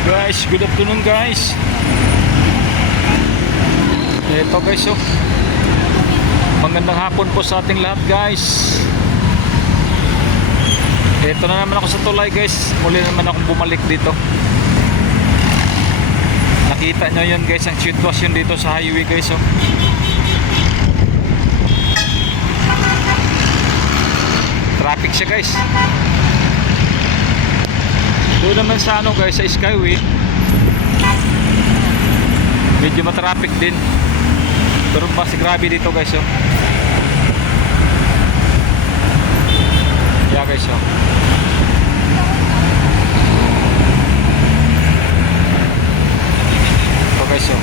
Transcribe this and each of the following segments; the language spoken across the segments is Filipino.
Guys, good afternoon guys. Ito guys, oh. Magandang hapon po sa ating lahat guys. Ito na naman ako sa tulay guys. Muli naman akong bumalik dito. Nakita nyo yun guys, ang sitwasyon dito sa highway guys, oh. Traffic siya guys. Doon naman sa ano guys, sa Skyway, medyo matraffic din. Pero mas grabe dito guys, oh. Yeah guys, oh. Ito guys, oh.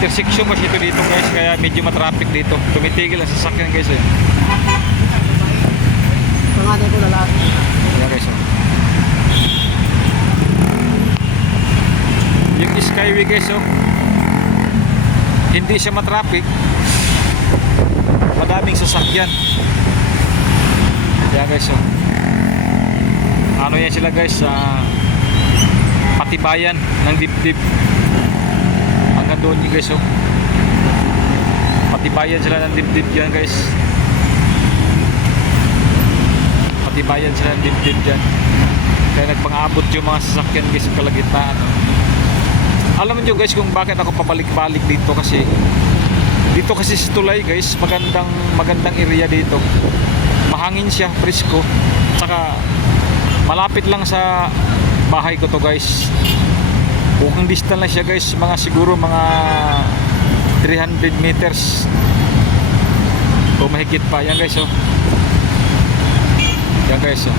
Intersection kasi ito dito guys, kaya medyo matraffic dito. Tumitigil ang sasakyan guys, eh. Panganay ko lalaki. Yeah guys, oh. Yung Skyway guys, oh, hindi siya matraffic. Madaming sasakyan. Yeah guys, oh. Ano yan sila guys, patibayan ng dibdib. Hanggang doon yun guys, oh. Patibayan sila ng dibdib dyan guys. Patibayan sila ng dibdib dyan. Kaya nagpang-abot yung mga sasakyan guys sa kalagitnaan. Alam mo nyo guys kung bakit ako pabalik-balik dito, kasi dito kasi sa tulay guys, magandang area dito. Mahangin siya, presko. Tsaka malapit lang sa bahay ko to guys. Walking distance lang siya guys, siguro mga 300 meters o mahigit pa. Yan guys, oh. Yan guys, oh.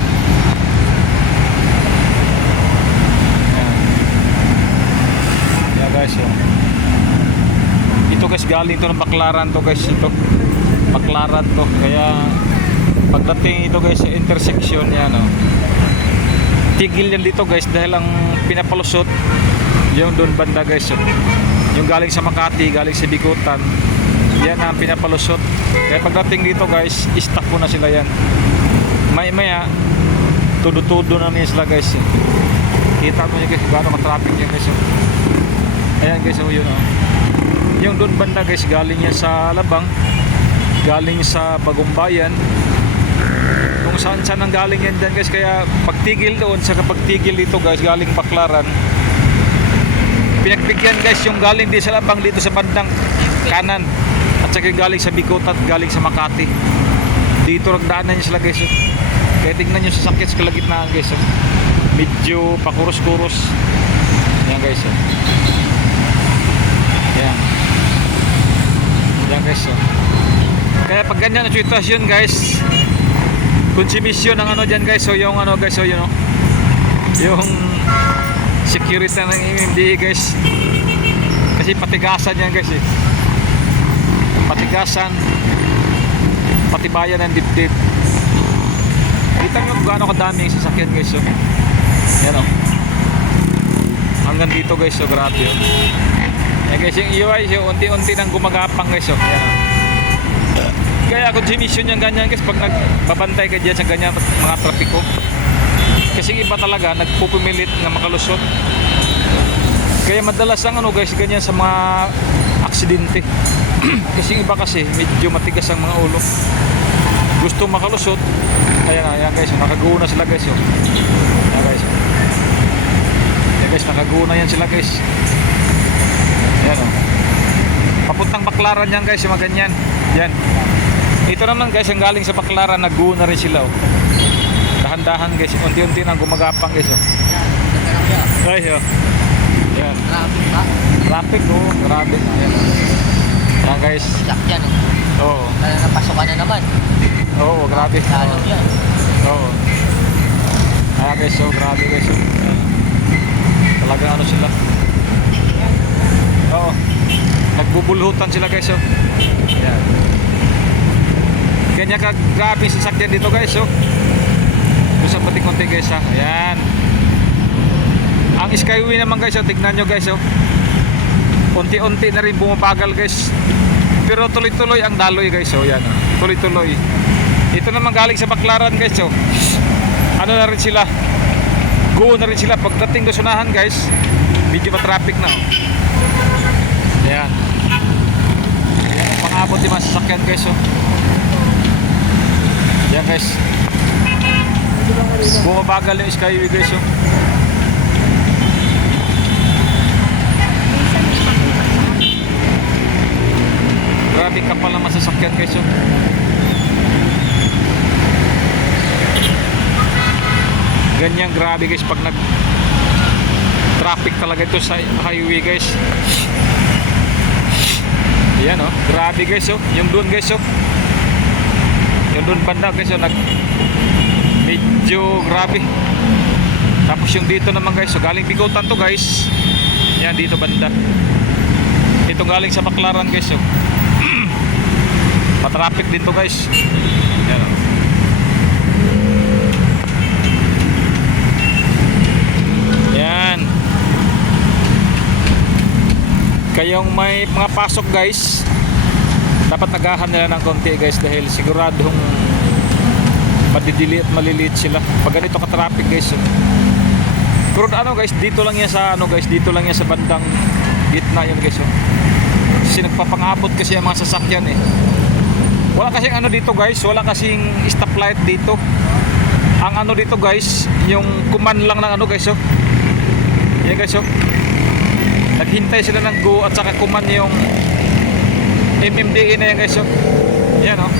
Yan guys, oh. Ito guys, galing to ng Baclaran to guys. Ito Baclaran to. Kaya pagdating ito guys sa intersection, yan, oh. Tigil yan dito guys dahil ang pinapalusot yung doon banda guys, oh. Yung galing sa Makati, galing sa Bikutan, yan ang pinapalusot. Kaya pagdating dito guys, stop po na sila yan. Maya tudo-tudo na niya sila guys, eh. Kita mo nyo guys gaano matraffic yan guys, oh. Ayan guys, oh, yun, oh. Yung doon banda guys, galing yan sa Alabang, galing sa Bagumbayan, kung saan ang galing yan dyan guys. Kaya pagtigil doon, sa kapagtigil dito guys, galing Baclaran, pinagbigyan guys yung galing di sa Alabang dito sa bandang kanan, at saka yung galing sa Bikutan, galing sa Makati, dito nagdaanan niya sila guys, oh. Kaya tingnan nyo sa sakit sa kalagitnaan guys, oh. Medyo pakurus-kurus. Yan guys, oh. Yan. Yan guys, oh. Kaya pag ganyan ang sitwasyon guys, konsumisyon ng ano dyan guys, so yung ano guys, so yun, oh, yung security ng MMDA guys, kasi patigasan yan guys, eh. Patigasan, patibayan ng dibdib. Kita nyo kung gaano kadami yung sasakyan guys, oh. Yan, oh. Hanggang dito guys, so grabe, oh. Yan guys, yung UI, so unti-unti nang gumagapang guys, oh. Yan, oh. Kaya konsumisyon yung ganyan guys, pag nagbabantay ka dyan sa ganyan mga trapiko, kasi iba talaga nagpupumilit na makalusot. Kaya madalas ang ano guys, ganyan sa mga aksidente. Kasi iba kasi medyo matigas ang mga ulo, gusto makalusot. Ayan, ayan guys, nakaguna sila guys, oh. Ayan guys, ayan guys, nakaguna yan sila guys. Ayan, oh. Papuntang Baclaran yan guys, yung mga ganyan. Yan. Ito naman guys, ang galing sa Baclaran, naguna rin sila, oh. Dahan-dahan guys, unti-unti nang gumagapang guys, oh. Ay, oh. Yan. Traffic ba? Traffic, oh. Grabe. Ayan. Ayan guys. Sakyan, oh. Oo. Napasukan na naman. Oo, grabe. Lalo yan. Oo. Ayan guys, oh. Grabe guys, oh. Talaga ano sila. Oo. Nagbubulhutan sila guys, oh. Ayan. Ganyan ka grabe sasakyan dito guys, oh. Kusang pati konti guys, ha. Ayan. Ang Skyway naman guys, oh, tignan nyo guys, oh. Unti-unti na rin bumabagal guys. Pero tuloy-tuloy ang daloy guys. Oh, yan. Oh. Tuloy-tuloy. Ito naman galing sa Baclaran guys. Oh. Ano na rin sila? Go na rin sila. Pagdating do sunahan guys, medyo ma-traffic na. Oh. Yan. Pang-abot yung mga sasakyan guys. Oh. Yan guys. Bumabagal yung Skyway guys. Oh. Grabe kapal ng masasakyan guys. Oh. Ganyan grabe guys pag nag traffic talaga ito sa highway guys. Yan oh, grabe guys oh. Yung doon guys oh. Yung doon banda guys oh, medyo grabe. Tapos yung dito naman guys, so galing Bikutan to guys. Yan dito banda. Ito galing sa Baclaran guys oh. Pa-traffic din to guys. Yan oh. Yan. Kayong may mga pasok guys, dapat nagahan nila ng konti guys dahil siguradong madidili at maliliit sila pag ganito ka-traffic guys. Pero ano guys, dito lang yan sa ano guys, dito lang yan sa bandang gitna yan guys. Kasi nagpapangabot kasi ang mga sasakyan eh. Wala kasing ano dito guys, wala kasing stoplight dito. Ang ano dito guys, yung kuman lang ng ano guys oh. Yan guys oh. Naghintay sila ng go at saka kuman yung MMDA na yan guys oh. Yan oh.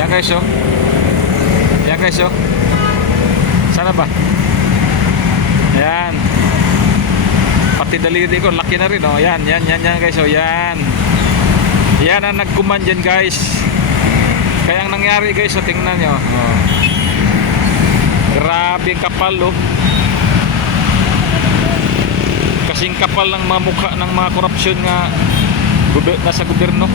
Yan guys oh. Yan guys oh. Sana ba? Yan. Pati daliri ko laki na rin oh. Yan guys oh. Yan. Yan ang nagkuman dyan guys. Kaya ang nangyari guys oh, tingnan nyo oh. Grabe kapal oh. Kasing kapal ng mga mukha ng mga korupsyon nga nasa gobyerno.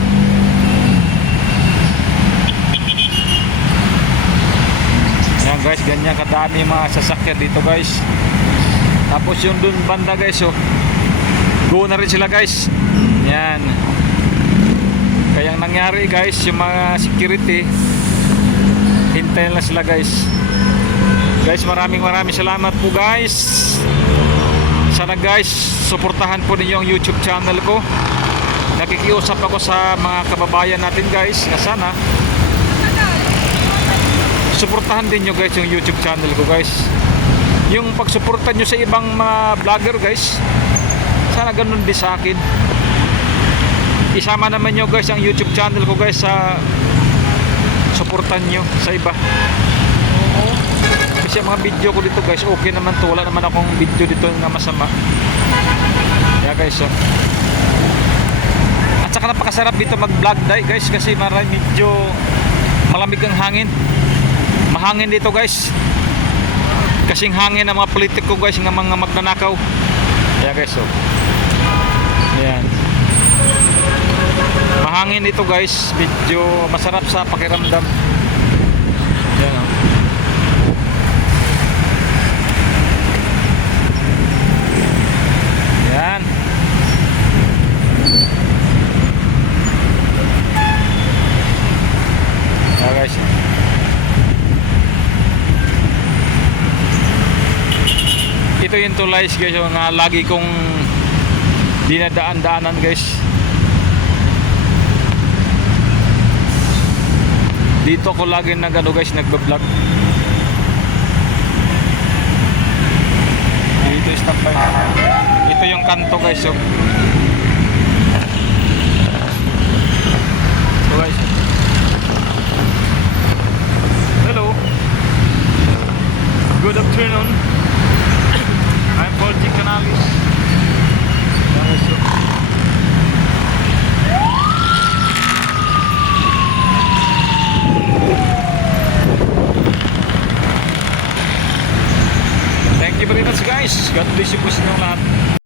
Yan guys, ganyan kadami mga sasakyan dito guys. Tapos yung dun banda guys oh, go na rin sila guys. Yan. Kaya ang nangyari guys, yung mga security hintayin lang sila guys. Guys, maraming salamat po guys. Sana guys, suportahan po ninyo ang YouTube channel ko. Nakikiusap ako sa mga kababayan natin guys na sana suportahan din nyo guys yung YouTube channel ko guys. Yung pagsuporta nyo sa ibang mga vlogger guys, sana ganun din sa akin. Isama naman nyo guys ang YouTube channel ko guys sa suportan nyo sa iba. Kasi mga video ko dito guys, okay naman to. Wala naman akong video dito nga masama. Yeah guys oh. At saka napakasarap dito mag vlog guys, kasi medyo malamig ang hangin. Mahangin dito guys. Kasing hangin ng mga politiko guys, ng mga magnanakaw. Yeah guys oh. Ayan. Mahangin dito guys, medyo masarap sa pakiramdam. Yan oh. Yan. Yan guys. Ito yung tulies guys, yung lagi kong dinadaan-daanan guys. Dito ko lagi nag-ano guys, nagba-vlog. Dito stop by. Ito yung kanto guys. So guys. Hello. Good afternoon. I'm Paul G. Canalis. Thank you very much guys. God bless you po sa inyong lahat.